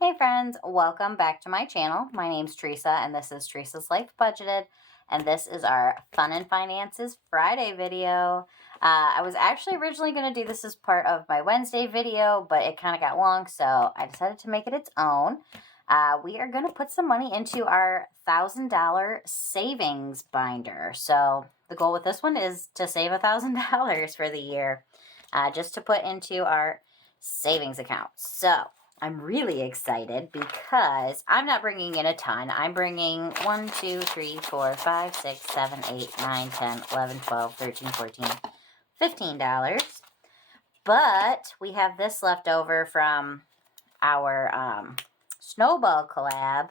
Hey friends, welcome back to my channel. My name's Teresa and this is Teresa's Life Budgeted, and this is our Fun and Finances Friday video. I was actually originally going to do this as part of my Wednesday video, but it kind of got long, so I decided to make it its own. We are going to put some money into our $1,000 savings binder. So the goal with this one is to save $1,000 for the year, just to put into our savings account. So I'm really excited because I'm not bringing in a ton. I'm bringing 1, 2, 3, 4, 5, 6, 7, 8, 9, 10, 11, 12, 13, 14, $15. But we have this left over from our snowball collab.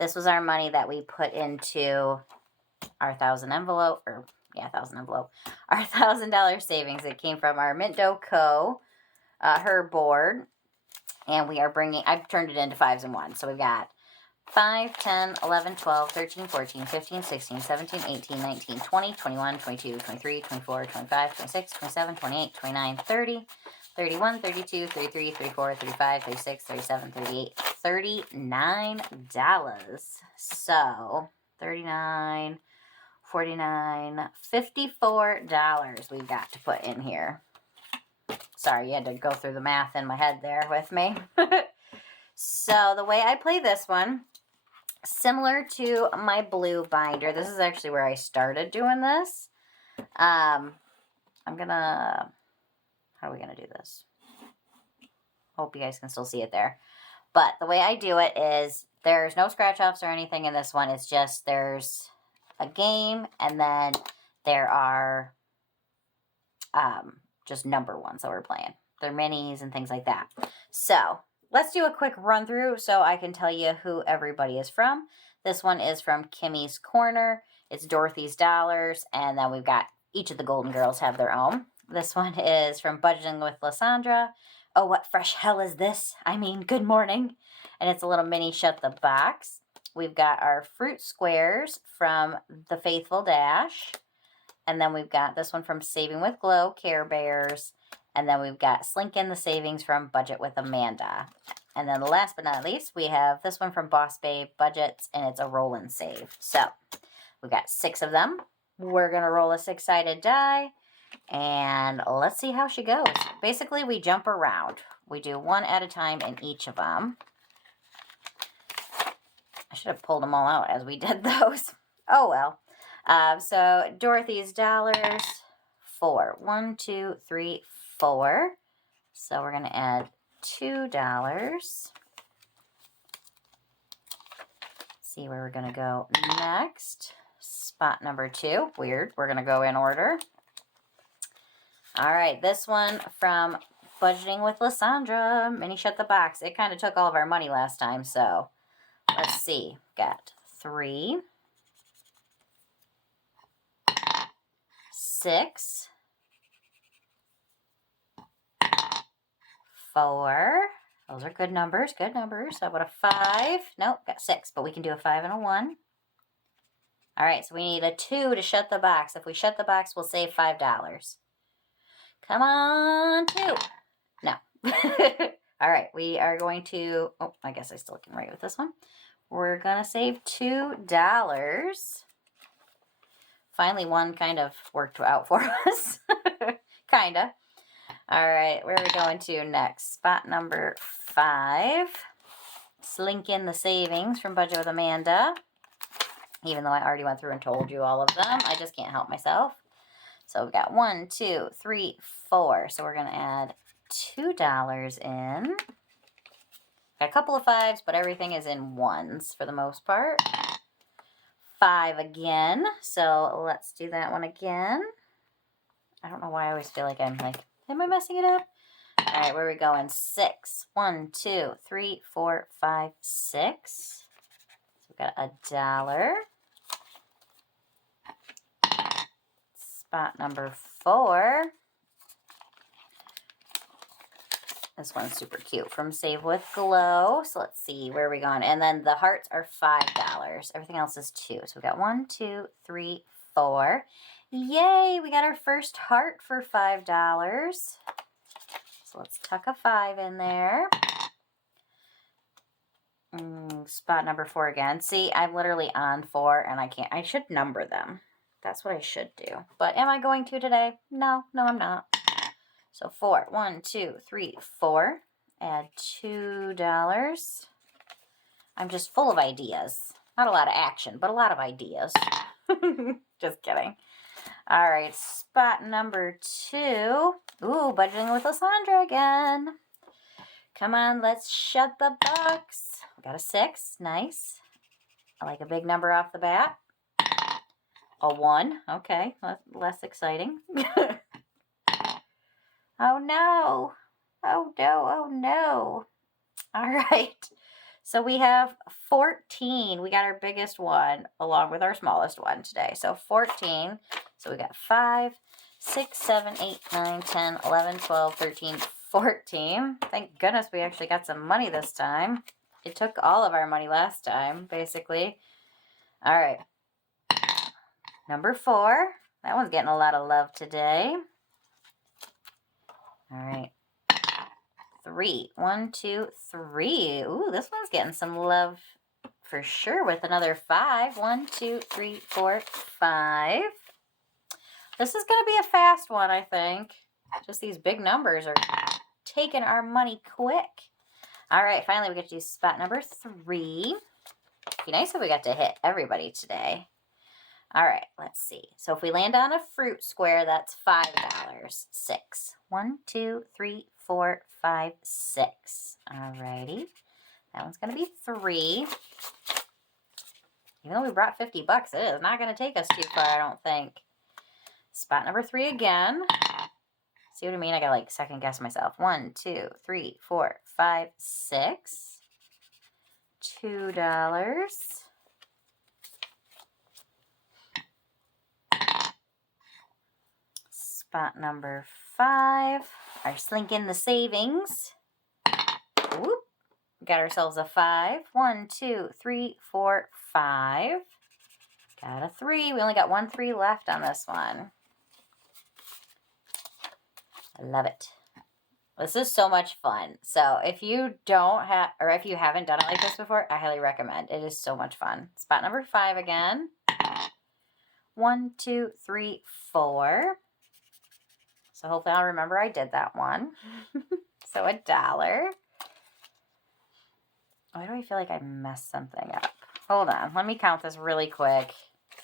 This was our money that we put into our $1,000 envelope, our $1,000 savings. It came from our Minto Co. Her board. And we are bringing, I've turned it into 5s and 1s. So we've got 5, 10, 11, 12, 13, 14, 15, 16, 17, 18, 19, 20, 21, 22, 23, 24, 25, 26, 27, 28, 29, 30, 31, 32, 33, 34, 35, 36, 37, 38, $39. So 39, 49, $54 we've got to put in here. Sorry, you had to go through the math in my head there with me. So the way I play this one, similar to my blue binder, this is actually where I started doing this. How are we going to do this? Hope you guys can still see it there. But the way I do it is there's no scratch offs or anything in this one. It's just there's a game and then there are just number ones that we're playing. They're minis and things like that. So let's do a quick run through so I can tell you who everybody is from. This one is from Kimmy's Corner. It's Dorothy's Dollars. And then we've got each of the Golden Girls have their own. This one is from Budgeting with Lysandra. Oh, what fresh hell is this? I mean, good morning. And it's a little mini Shut the Box. We've got our Fruit Squares from The Faithful Dash. And then we've got this one from Saving with Glow, Care Bears. And then we've got Slink in the Savings from Budget with Amanda. And then last but not least, we have this one from BossBabeBudgets, and it's a roll and save. So we've got 6 of them. We're going to roll a 6-sided die, and let's see how she goes. Basically, we jump around. We do one at a time in each of them. I should have pulled them all out as we did those. Oh, well. So Dorothy's Dollars, 4. 1, 2, 3, 4. So we're going to add $2. See where we're going to go next. Spot number 2. Weird. We're going to go in order. All right. This one from Budgeting with Lysandra. Mini Shut the Box. It kind of took all of our money last time. So let's see. Got 3. 6, 4. Those are good numbers, good numbers. How about a 5? Nope, got 6, but we can do a 5 and a 1. All right, so we need a 2 to shut the box. If we shut the box, we'll save $5. Come on, 2. No. All right, we are going to, oh, I guess I still can write with this one. We're going to save $2. Finally, one kind of worked out for us. Kind of. All right, where are we going to next? Spot number 5. Slink in the Savings from Budget with Amanda. Even though I already went through and told you all of them, I just can't help myself. So we've got 1, 2, 3, 4. So we're going to add $2 in. Got a couple of 5s, but everything is in 1s for the most part. 5 again. So let's do that one again. I don't know why I always feel like I'm like, am I messing it up? All right, where are we going? 6. 1, 2, 3, 4, 5, 6. So we've got $1. Spot number 4. This one's super cute from Save with Glow. So let's see, where are we going? And then the hearts are $5. Everything else is 2. So we got 1, 2, 3, 4. Yay, we got our first heart for $5. So let's tuck a 5 in there. doing spot number 4 again. See, I'm literally on 4 and I can't. I should number them. That's what I should do. But am I going to today? No, I'm not. So 4, 1, 2, 3, 4. Add $2. I'm just full of ideas. Not a lot of action, but a lot of ideas. Just kidding. All right, spot number 2. Ooh, budgeting with Lysandra again. Come on, let's shut the box. We got a 6, nice. I like a big number off the bat. A 1, okay, less exciting. Oh no, oh no, oh no. All right, so we have 14. We got our biggest one along with our smallest one today. So 14, so we got 5, 6, 7, 8, 9, 10, 11, 12, 13, 14. Thank goodness we actually got some money this time. It took all of our money last time, basically. All right. Number 4. That one's getting a lot of love today. All right. 3. 1, 2, 3. Ooh, this one's getting some love for sure with another 5. 1, 2, 3, 4, 5. This is going to be a fast one, I think. Just these big numbers are taking our money quick. All right, finally we get to do spot number 3. Be nice if we got to hit everybody today. All right, let's see. So if we land on a fruit square, that's $5. 6. 1, 2, 3, 4, 5, 6. All righty. That one's going to be 3. Even though we brought 50 bucks, it is not going to take us too far, I don't think. Spot number 3 again. See what I mean? I got to like second guess myself. 1, 2, 3, 4, 5, 6. $2. Spot number 5. Our slink in the savings. Whoop. Got ourselves a 5. 1, 2, 3, 4, 5. Got a 3. We only got 1 3 left on this one. I love it. This is so much fun. So if you don't have, or if you haven't done it like this before, I highly recommend. It is so much fun. Spot number 5 again. 1, 2, 3, 4. So hopefully I'll remember I did that one. So $1. Why do I feel like I messed something up? Hold on. Let me count this really quick.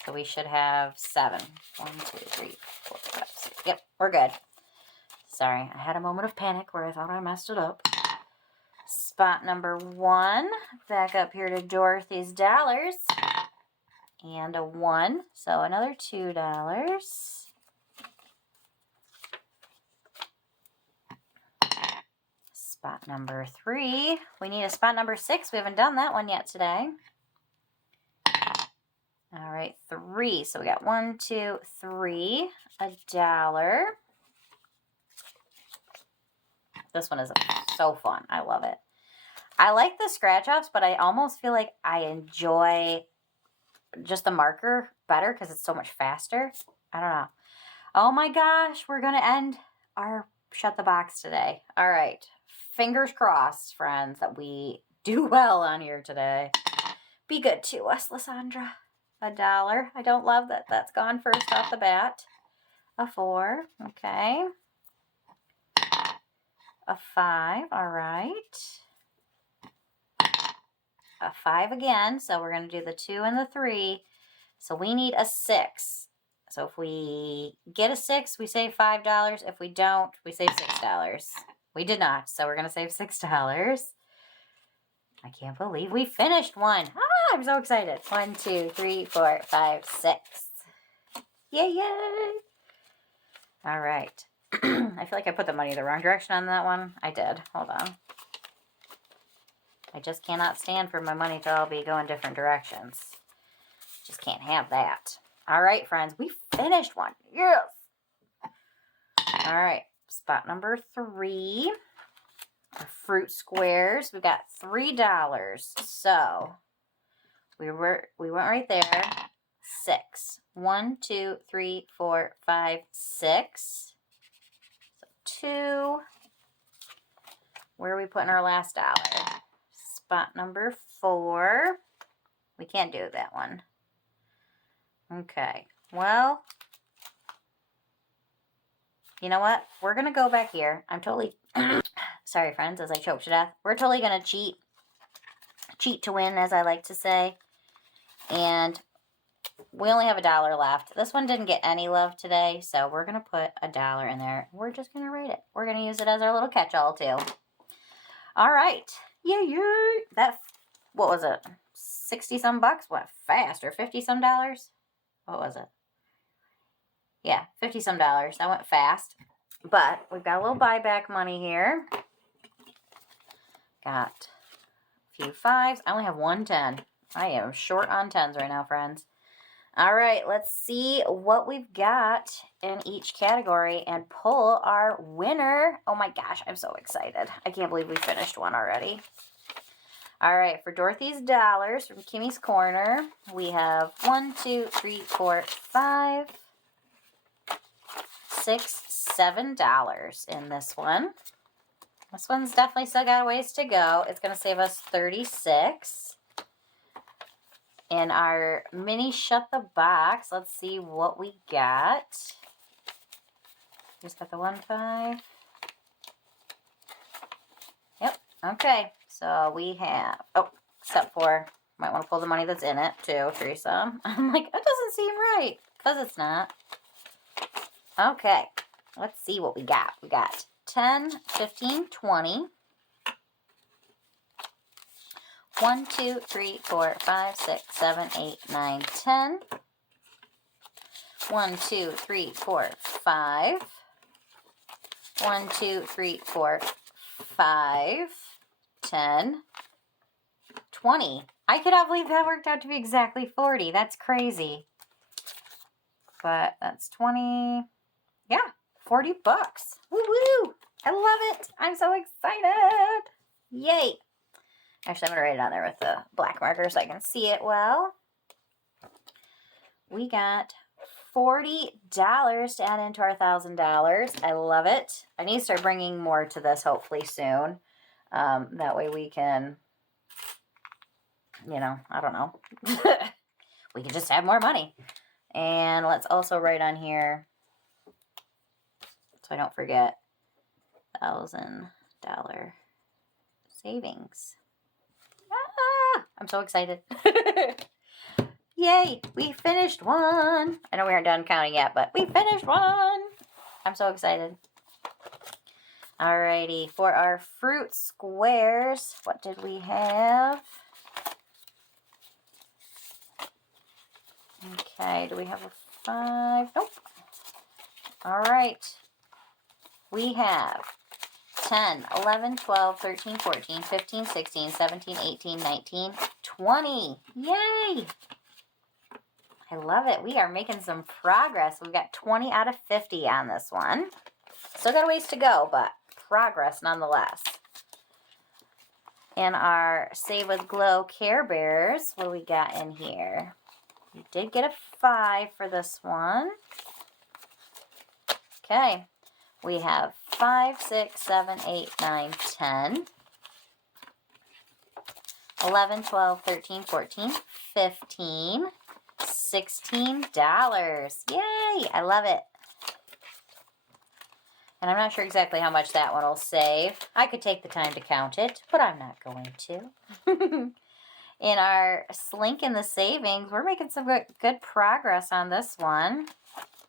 So we should have 7. 1, 2, 3, 4, 5, 6. Yep, we're good. Sorry, I had a moment of panic where I thought I messed it up. Spot number 1. Back up here to Dorothy's dollars. And a 1. So another $2. Spot number 3. We need a spot number 6. We haven't done that one yet today. All right, 3. So we got 1, 2, 3. $1. This one is so fun. I love it. I like the scratch offs, but I almost feel like I enjoy just the marker better because it's so much faster. I don't know. Oh my gosh, we're going to end our shut the box today. All right. Fingers crossed, friends, that we do well on here today. Be good to us, Lysandra. $1. I don't love that that's gone first off the bat. A 4. Okay. A 5. All right. A 5 again. So we're going to do the 2 and the 3. So we need a 6. So if we get a 6, we save $5. If we don't, we save $6. We did not, so we're going to save $6. I can't believe we finished one. Ah, I'm so excited. 1, 2, 3, 4, 5, 6. Yay, yay. All right. I feel like I put the money the wrong direction on that one. I did. Hold on. I just cannot stand for my money to all be going different directions. Just can't have that. All right, friends. We finished one. Yes. All right. Spot number 3. Our fruit squares. We got $3. So we went right there. 6. 1, 2, 3, 4, 5, 6. So 2. Where are we putting our last $1? spot number 4. We can't do that one. Okay. Well, you know what? We're going to go back here. I'm totally... Sorry, friends, as I choke to death. We're totally going to cheat. Cheat to win, as I like to say. And we only have $1 left. This one didn't get any love today, so we're going to put $1 in there. We're just going to rate it. We're going to use it as our little catch-all, too. All right. Yeah. That, what was it? 60-some bucks? Went fast. Or 50-some dollars? What was it? Yeah, 50-some dollars. That went fast. But we've got a little buyback money here. Got a few 5s. I only have 1 10. I am short on 10s right now, friends. All right, let's see what we've got in each category and pull our winner. Oh my gosh, I'm so excited. I can't believe we finished one already. All right, for Dorothy's Dollars from Kimmy's Corner, we have 1, 2, 3, 4, 5, 6, $7 in this one. This one's definitely still got a ways to go. It's going to save us 36. In our mini Shut the Box, let's see what we got. Just got the 1 5. Yep, okay. So we have, oh, except for, might want to pull the money that's in it too, Teresa. I'm like, that doesn't seem right, because it's not. Okay, let's see what we got. We got 10, 15, 20. 1, 2, 3, 4, 5, 6, 7, 8, 9, 10. 1, 2, 3, 4, 5. 1, 2, 3, 4, 5. 10. 20. I cannot believe that worked out to be exactly 40. That's crazy. But that's 20. Yeah, 40 bucks. Woo-woo! I love it. I'm so excited. Yay. Actually, I'm going to write it on there with the black marker so I can see it well. We got $40 to add into our $1,000. I love it. I need to start bringing more to this hopefully soon. That way we can, you know, I don't know. We can just have more money. And let's also write on here, so I don't forget, $1,000 savings. Ah, I'm so excited. Yay, we finished one. I know we aren't done counting yet, but we finished one. I'm so excited. Alrighty, for our fruit squares, what did we have? Okay, do we have a 5? Nope. Alright. We have 10, 11, 12, 13, 14, 15, 16, 17, 18, 19, 20. Yay! I love it. We are making some progress. We got 20 out of 50 on this one. Still got a ways to go, but progress nonetheless. In our Save with Glow Care Bears, what do we got in here? We did get a 5 for this one. Okay. We have 5, 6, 7, 8, 9, 10. 11, 12, 13, 14, 15. $16. Yay! I love it. And I'm not sure exactly how much that one will save. I could take the time to count it, but I'm not going to. In our Slink in the Savings, we're making some good progress on this one.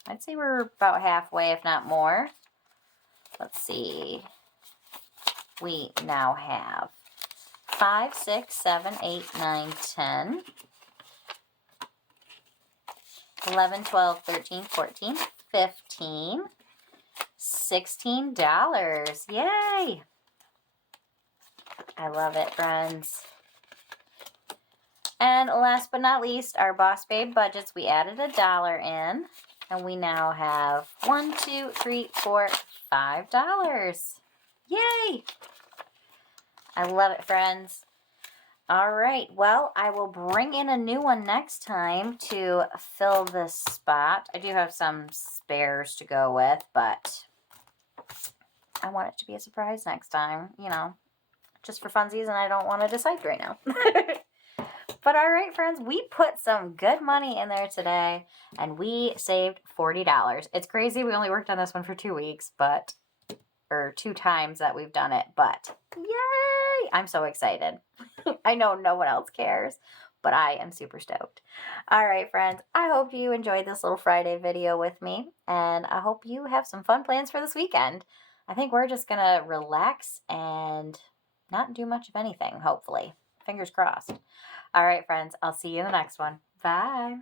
I'd say we're about halfway, if not more. Let's see. We now have 5, 6, 7, 8, 9, 10. 11, 12, 13, 14, 15. $16. Yay! I love it, friends. And last but not least, our Boss Babe Budgets. We added $1 in, and we now have $1, 2, 3, 4, $5. Yay! I love it, friends. All right, well, I will bring in a new one next time to fill this spot. I do have some spares to go with, but I want it to be a surprise next time, you know. just for funsies, and I don't want to decide right now. But all right, friends, we put some good money in there today, and we saved $40. It's crazy. We only worked on this one for 2 weeks, or 2 times that we've done it, but yay! I'm so excited. I know no one else cares, but I am super stoked. All right, friends, I hope you enjoyed this little Friday video with me, and I hope you have some fun plans for this weekend. I think we're just going to relax and not do much of anything, hopefully. Fingers crossed. All right, friends, I'll see you in the next one. Bye.